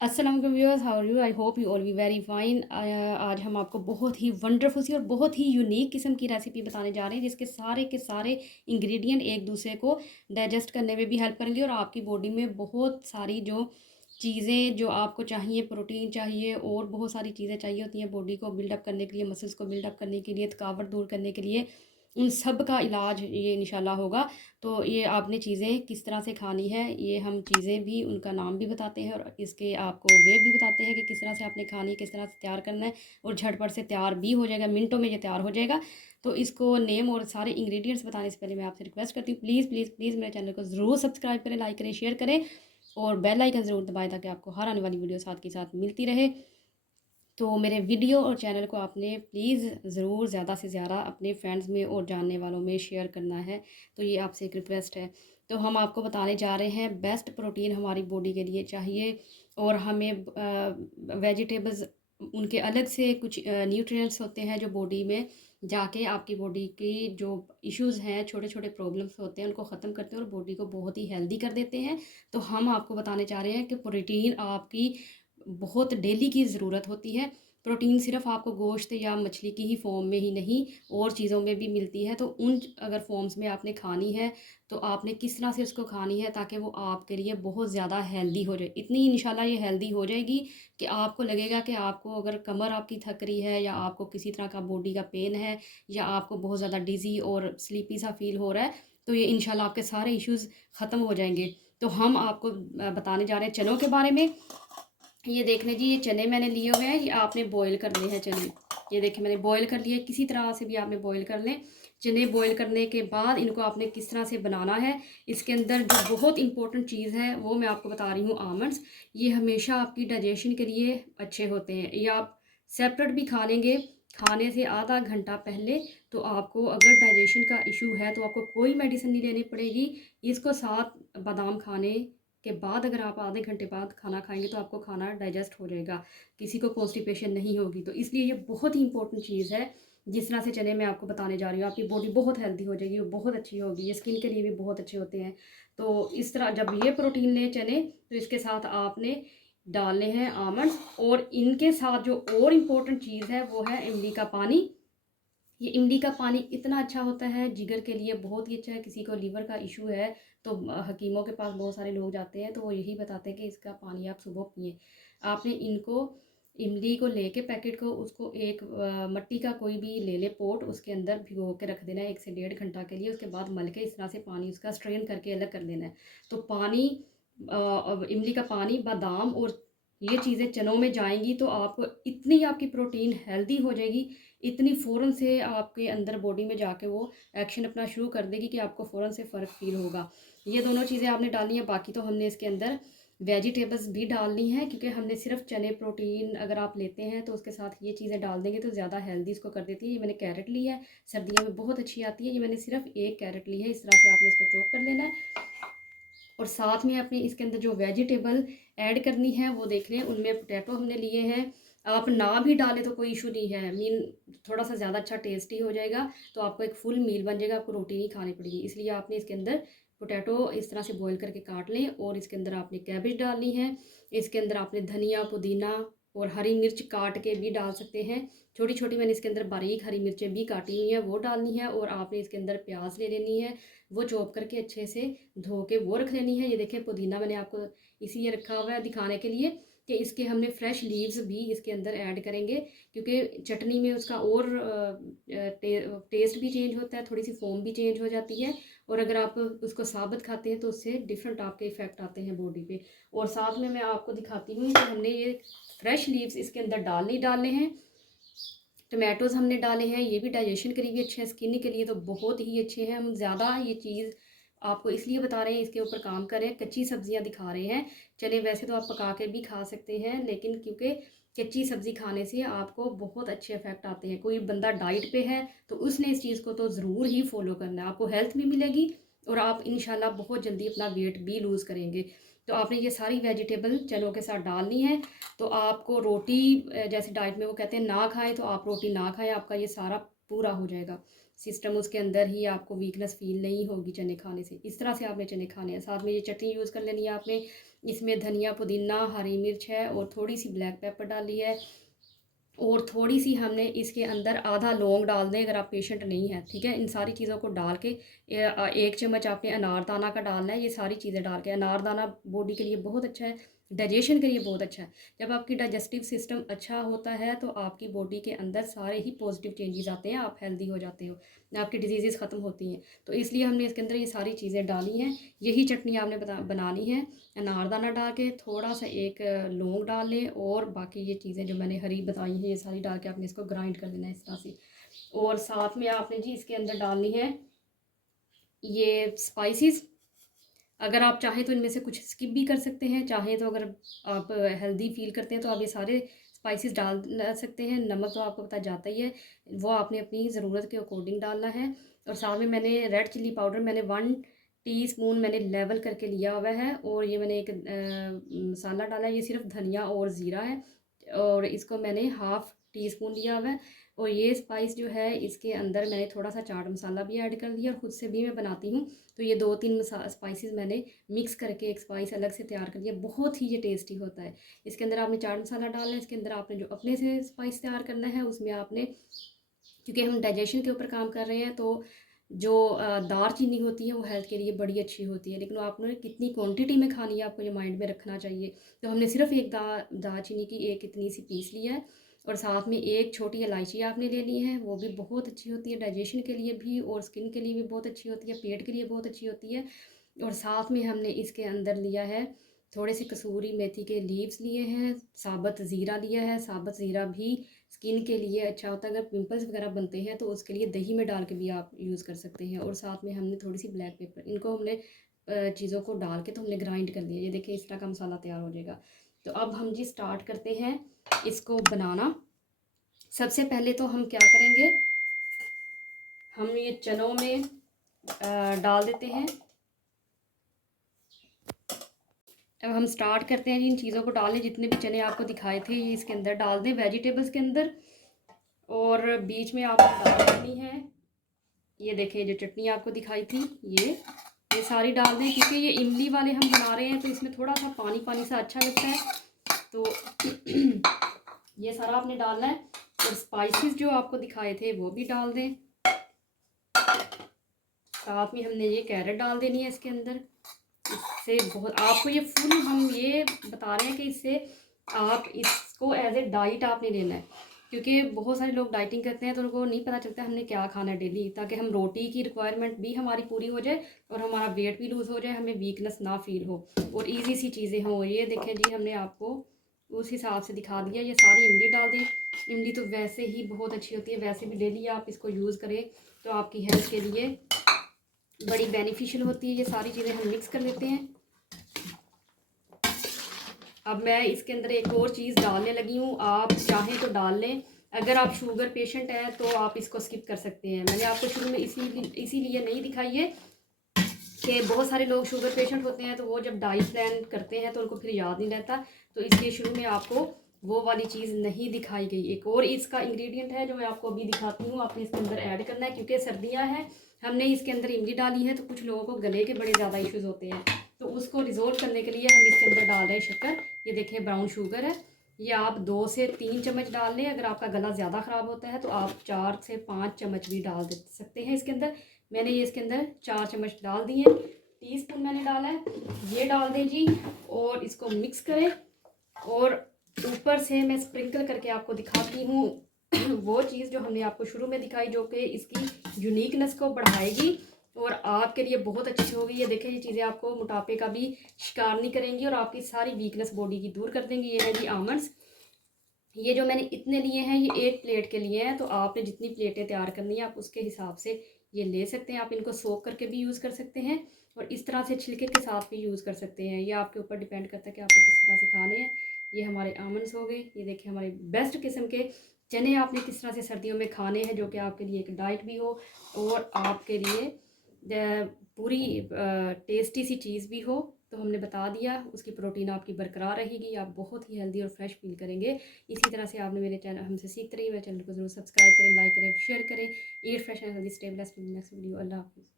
अस्सलाम वालेकुम viewers, how are you? I hope you all be very fine. आज हम आपको बहुत ही वंडरफुल सी और बहुत ही यूनिक किस्म की रेसिपी बताने जा रहे हैं जिसके सारे के सारे इंग्रेडिएंट एक दूसरे को डाइजेस्ट करने में भी हेल्प करेंगे और आपकी बॉडी में बहुत सारी जो चीज़ें जो आपको चाहिए, प्रोटीन चाहिए और बहुत सारी चीज़ें चाहिए होती हैं बॉडी को बिल्डअप करने के लिए, मसल्स को बिल्डअप करने के लिए, थकावट दूर करने के लिए, उन सब का इलाज ये इंशाल्लाह होगा। तो ये आपने चीज़ें किस तरह से खानी है, ये हम चीज़ें भी उनका नाम भी बताते हैं और इसके आपको वे भी बताते हैं कि किस तरह से आपने खानी है, किस तरह से तैयार करना है और झटपट से तैयार भी हो जाएगा, मिनटों में ये तैयार हो जाएगा। तो इसको नेम और सारे इंग्रेडिएंट्स बताने से पहले मैं आपसे रिक्वेस्ट करती हूँ, प्लीज़ प्लीज़ प्लीज़ मेरे चैनल को ज़रूर सब्सक्राइब करें, लाइक करें, शेयर करें और बेल आइकन ज़रूर दबाएँ ताकि आपको हर आने वाली वीडियो साथ के साथ मिलती रहे। तो मेरे वीडियो और चैनल को आपने प्लीज़ ज़रूर ज़्यादा से ज़्यादा अपने फ्रेंड्स में और जानने वालों में शेयर करना है। तो ये आपसे एक रिक्वेस्ट है। तो हम आपको बताने जा रहे हैं बेस्ट प्रोटीन हमारी बॉडी के लिए चाहिए और हमें वेजिटेबल्स उनके अलग से कुछ न्यूट्रिएंट्स होते हैं जो बॉडी में जाके आपकी बॉडी की जो इश्यूज़ हैं, छोटे छोटे प्रॉब्लम्स होते हैं, उनको ख़त्म करते हैं और बॉडी को बहुत ही हेल्दी कर देते हैं। तो हम आपको बताने चाह रहे हैं कि प्रोटीन आपकी बहुत डेली की ज़रूरत होती है। प्रोटीन सिर्फ़ आपको गोश्त या मछली की ही फ़ॉर्म में ही नहीं और चीज़ों में भी मिलती है। तो उन अगर फ़ॉर्म्स में आपने खानी है तो आपने किस तरह से उसको खानी है ताकि वो आपके लिए बहुत ज़्यादा हेल्दी हो जाए। इतनी इंशाल्लाह ये हेल्दी हो जाएगी कि आपको लगेगा कि आपको अगर कमर आपकी थक रही है या आपको किसी तरह का बॉडी का पेन है या आपको बहुत ज़्यादा डिज़ी और स्लीपी सा फ़ील हो रहा है, तो ये इंशाल्लाह आपके सारे इश्यूज़ ख़त्म हो जाएँगे। तो हम आपको बताने जा रहे हैं चनों के बारे में। ये देख लें जी, ये चने मैंने लिए हुए हैं, ये आपने बॉईल करने हैं चने। ये देखिए मैंने बॉईल कर लिए, किसी तरह से भी आपने बॉईल कर लें। चने बॉईल करने के बाद इनको आपने किस तरह से बनाना है, इसके अंदर जो बहुत इंपॉर्टेंट चीज़ है वो मैं आपको बता रही हूँ, आमंड्स। ये हमेशा आपकी डाइजेशन के लिए अच्छे होते हैं। ये आप सेपरेट भी खा लेंगे, खाने से आधा घंटा पहले। तो आपको अगर डाइजेशन का इशू है तो आपको कोई मेडिसिन नहीं लेनी पड़ेगी। इसको साथ बादाम खाने के बाद अगर आप आधे घंटे बाद खाना खाएंगे तो आपको खाना डाइजेस्ट हो जाएगा, किसी को कॉन्स्टिपेशन नहीं होगी। तो इसलिए ये बहुत ही इंपॉर्टेंट चीज़ है। जिस तरह से चने मैं आपको बताने जा रही हूँ, आपकी बॉडी बहुत हेल्दी हो जाएगी, वो बहुत अच्छी होगी, ये स्किन के लिए भी बहुत अच्छे होते हैं। तो इस तरह जब ये प्रोटीन लें चने, तो इसके साथ आपने डालने हैं आमंड और इनके साथ जो और इम्पोर्टेंट चीज़ है वो है इमली का पानी। ये इमली का पानी इतना अच्छा होता है, जिगर के लिए बहुत ही अच्छा है। किसी को लीवर का इशू है तो हकीमों के पास बहुत सारे लोग जाते हैं तो वो यही बताते हैं कि इसका पानी आप सुबह पिए। आपने इनको इमली को लेके पैकेट को उसको एक मिट्टी का कोई भी ले ले पोट, उसके अंदर भिगो के रख देना है 1 से 1.5 घंटा के लिए। उसके बाद मल के इस तरह से पानी उसका स्ट्रेन करके अलग कर देना है। तो पानी अब इमली का पानी, बादाम और ये चीज़ें चनों में जाएंगी तो आपको इतनी आपकी प्रोटीन हेल्दी हो जाएगी, इतनी फ़ौरन से आपके अंदर बॉडी में जाके वो एक्शन अपना शुरू कर देगी कि आपको फ़ौरन से फ़र्क फ़ील होगा। ये दोनों चीज़ें आपने डालनी है। बाकी तो हमने इसके अंदर वेजिटेबल्स भी डालनी है क्योंकि हमने सिर्फ चने प्रोटीन अगर आप लेते हैं तो उसके साथ ये चीज़ें डाल देंगे तो ज़्यादा हेल्दी इसको कर देती है। ये मैंने कैरेट ली है, सर्दियों में बहुत अच्छी आती है। ये मैंने सिर्फ एक कैरेट ली है। इस तरह से आपने इसको चॉप कर लेना है और साथ में अपने इसके अंदर जो वेजिटेबल ऐड करनी है वो देख लें। उनमें पोटैटो हमने लिए हैं, आप ना भी डालें तो कोई इशू नहीं है, मीन थोड़ा सा ज़्यादा अच्छा टेस्टी हो जाएगा। तो आपको एक फुल मील बन जाएगा, आपको रोटी नहीं खानी पड़ेगी। इसलिए आपने इसके अंदर पोटैटो इस तरह से बॉईल करके काट लें और इसके अंदर आपने कैबेज डालनी है। इसके अंदर आपने धनिया, पुदीना और हरी मिर्च काट के भी डाल सकते हैं। छोटी छोटी मैंने इसके अंदर बारीक हरी मिर्चें भी काटी हुई हैं, वो डालनी है। और आपने इसके अंदर प्याज ले लेनी है, वो चॉप करके अच्छे से धो के वो रख लेनी है। ये देखें पुदीना मैंने आपको इसीलिए रखा हुआ है दिखाने के लिए कि इसके हमने फ्रेश लीव्स भी इसके अंदर ऐड करेंगे क्योंकि चटनी में उसका और टेस्ट भी चेंज होता है, थोड़ी सी फॉर्म भी चेंज हो जाती है। और अगर आप उसको साबुत खाते हैं तो उससे डिफरेंट आपके इफेक्ट आते हैं बॉडी पे। और साथ में मैं आपको दिखाती हूँ कि हमने ये फ्रेश लीव्स इसके अंदर डालने हैं। टमाटोज़ हमने डाले हैं, ये भी डाइजेशन के लिए भी अच्छे हैं, स्किन के लिए तो बहुत ही अच्छे हैं। हम ज़्यादा ये चीज़ आपको इसलिए बता रहे हैं, इसके ऊपर काम कर रहे हैं, कच्ची सब्जियां दिखा रहे हैं। चने वैसे तो आप पका के भी खा सकते हैं लेकिन क्योंकि कच्ची सब्ज़ी खाने से आपको बहुत अच्छे इफेक्ट आते हैं। कोई बंदा डाइट पे है तो उसने इस चीज़ को तो ज़रूर ही फॉलो करना है, आपको हेल्थ भी मिलेगी और आप इंशाल्लाह बहुत जल्दी अपना वेट भी लूज़ करेंगे। तो आपने ये सारी वेजिटेबल चनों के साथ डालनी है। तो आपको रोटी जैसे डाइट में वो कहते हैं ना खाएं तो आप रोटी ना खाएं, आपका ये सारा पूरा हो जाएगा सिस्टम। उसके अंदर ही आपको वीकनेस फील नहीं होगी चने खाने से। इस तरह से आपने चने खाने हैं। साथ में ये चटनी यूज़ कर लेनी है आपने। इसमें धनिया, पुदीना, हरी मिर्च है और थोड़ी सी ब्लैक पेपर डाली है, और थोड़ी सी हमने इसके अंदर आधा लौंग डाल दें अगर आप पेशेंट नहीं है, ठीक है। इन सारी चीज़ों को डाल के 1 चम्मच आपने अनारदाना का डालना है। ये सारी चीज़ें डाल के, अनारदाना बॉडी के लिए बहुत अच्छा है, डाइजेशन के लिए बहुत अच्छा है। जब आपकी डाइजेस्टिव सिस्टम अच्छा होता है तो आपकी बॉडी के अंदर सारे ही पॉजिटिव चेंजेस आते हैं, आप हेल्दी हो जाते हो, आपकी डिजीज़ ख़त्म होती हैं। तो इसलिए हमने इसके अंदर ये सारी चीज़ें डाली हैं। यही चटनी आपने बनानी है। अनारदाना डाल के थोड़ा सा एक लौंग डाल लें, और बाकी ये चीज़ें जो मैंने हरी बताई हैं ये सारी डाल के आपने इसको ग्राइंड कर लेना है इस तरह से। और साथ में आपने जी इसके अंदर डालनी है ये स्पाइसेस। अगर आप चाहें तो इनमें से कुछ स्किप भी कर सकते हैं, चाहें तो अगर आप हेल्दी फील करते हैं तो आप ये सारे स्पाइसेस डाल सकते हैं। नमक तो आपको पता जाता ही है, वो आपने अपनी ज़रूरत के अकॉर्डिंग डालना है। और साथ में मैंने रेड चिल्ली पाउडर मैंने 1 टीस्पून मैंने लेवल करके लिया हुआ है, और ये मैंने एक मसाला डाला है, ये सिर्फ धनिया और ज़ीरा है, और इसको मैंने 1/2 टीस्पून लिया हुआ है। और ये स्पाइस जो है इसके अंदर मैंने थोड़ा सा चाट मसाला भी ऐड कर दिया, और ख़ुद से भी मैं बनाती हूँ, तो ये 2-3 स्पाइसेस मैंने मिक्स करके एक स्पाइस अलग से तैयार कर लिया। बहुत ही ये टेस्टी होता है। इसके अंदर आपने चाट मसाला डालना है, इसके अंदर आपने जो अपने से स्पाइस तैयार करना है उसमें आपने, क्योंकि हम डाइजेशन के ऊपर काम कर रहे हैं, तो जो दार चीनी होती है वो हेल्थ के लिए बड़ी अच्छी होती है, लेकिन आपने कितनी क्वांटिटी में खानी है आपको ये माइंड में रखना चाहिए। तो हमने सिर्फ एक दालचीनी की एक इतनी सी पीस लिया है, और साथ में एक छोटी इलायची आपने ले ली है, वो भी बहुत अच्छी होती है डाइजेशन के लिए भी, और स्किन के लिए भी बहुत अच्छी होती है, पेट के लिए बहुत अच्छी होती है। और साथ में हमने इसके अंदर लिया है थोड़े से कसूरी मेथी के लीव्स लिए हैं, साबुत ज़ीरा लिया है। साबुत ज़ीरा भी स्किन के लिए अच्छा होता है, अगर पिंपल्स वगैरह बनते हैं तो उसके लिए दही में डाल के भी आप यूज़ कर सकते हैं। और साथ में हमने थोड़ी सी ब्लैक पेपर, इनको हमने चीज़ों को डाल के तो हमने ग्राइंड कर लिया। ये देखिए इस तरह का मसाला तैयार हो जाएगा। तो अब हम जी स्टार्ट करते हैं इसको बनाना। सबसे पहले तो हम क्या करेंगे, हम ये चनों में डाल देते हैं। अब हम स्टार्ट करते हैं इन चीज़ों को डालने, जितने भी चने आपको दिखाए थे ये इसके अंदर डाल दें, वेजिटेबल्स के अंदर। और बीच में आपको डाल देनी है, ये देखें जो चटनी आपको दिखाई थी ये सारी डाल दें, क्योंकि ये इमली वाले हम बना रहे हैं तो इसमें थोड़ा सा पानी पानी सा अच्छा लगता है, तो ये सारा आपने डालना है। और स्पाइसेस जो आपको दिखाए थे वो भी डाल दें। साथ में हमने ये कैरेट डाल देनी है इसके अंदर। इससे बहुत आपको ये फुल हम ये बता रहे हैं कि इससे आप इसको एज ए डाइट आपने लेना है, क्योंकि बहुत सारे लोग डाइटिंग करते हैं तो उनको नहीं पता चलता हमने क्या खाना है डेली, ताकि हम रोटी की रिक्वायरमेंट भी हमारी पूरी हो जाए और हमारा वेट भी लूज़ हो जाए, हमें वीकनेस ना फील हो और ईजी सी चीज़ें हों। ये देखें जी हमने आपको उस हिसाब से दिखा दिया। ये सारी इमली डाल दें। इमली तो वैसे ही बहुत अच्छी होती है, वैसे भी डेली आप इसको यूज़ करें तो आपकी हेल्थ के लिए बड़ी बेनिफिशियल होती है। ये सारी चीज़ें हम मिक्स कर लेते हैं। अब मैं इसके अंदर एक और चीज़ डालने लगी हूँ, आप चाहें तो डाल लें। अगर आप शुगर पेशेंट हैं तो आप इसको स्किप कर सकते हैं। मैंने आपको शुरू में इसीलिए नहीं दिखाई है कि बहुत सारे लोग शुगर पेशेंट होते हैं तो वो जब डाइट प्लान करते हैं तो उनको फिर याद नहीं रहता, तो इसलिए शुरू में आपको वो वाली चीज़ नहीं दिखाई गई। एक और इसका इंग्रेडिएंट है जो मैं आपको अभी दिखाती हूँ, आपने इसके अंदर ऐड करना है, क्योंकि सर्दियाँ हैं, हमने इसके अंदर इमली डाली है तो कुछ लोगों को गले के बड़े ज़्यादा इश्यूज़ होते हैं, तो उसको रिजोल्व करने के लिए हम इसके अंदर डाल रहे हैं शक्कर। ये देखिए ब्राउन शुगर है, ये आप 2 से 3 चम्मच डाल लें। अगर आपका गला ज़्यादा ख़राब होता है तो आप 4 से 5 चम्मच भी डाल दे सकते हैं इसके अंदर। मैंने ये इसके अंदर 4 चम्मच डाल दिए हैं। टीस्पून मैंने डाला है, ये डाल दें जी, और इसको मिक्स करें। और ऊपर से मैं स्प्रिंकल करके आपको दिखाती हूँ वो चीज़ जो हमने आपको शुरू में दिखाई, जो कि इसकी यूनिकनेस को बढ़ाएगी और आपके लिए बहुत अच्छी होगी। ये देखें ये चीज़ें आपको मोटापे का भी शिकार नहीं करेंगी और आपकी सारी वीकनेस बॉडी की दूर कर देंगी। ये है जी आमंड्स, ये जो मैंने इतने लिए हैं ये 1 प्लेट के लिए हैं, तो आपने जितनी प्लेटें तैयार करनी है आप उसके हिसाब से ये ले सकते हैं। आप इनको सोक करके भी यूज़ कर सकते हैं और इस तरह से छिलके के साथ भी यूज़ कर सकते हैं। ये आपके ऊपर डिपेंड करता है कि आपने किस तरह से खाने हैं। ये हमारे आमंड्स हो गए। ये देखिए हमारे बेस्ट किस्म के चने आपने किस तरह से सर्दियों में खाने हैं, जो कि आपके लिए एक डाइट भी हो और आपके लिए पूरी टेस्टी सी चीज़ भी हो। तो हमने बता दिया, उसकी प्रोटीन आपकी बरकरार रहेगी, आप बहुत ही हेल्दी और फ्रेश फील करेंगे। इसी तरह से आपने मेरे चैनल हमसे सीखते रहिए। मेरे चैनल को ज़रूर सब्सक्राइब करें, लाइक करें, शेयर करें। Eat fresh and healthy stay blessed. Next video. अल्लाह हाफिज़।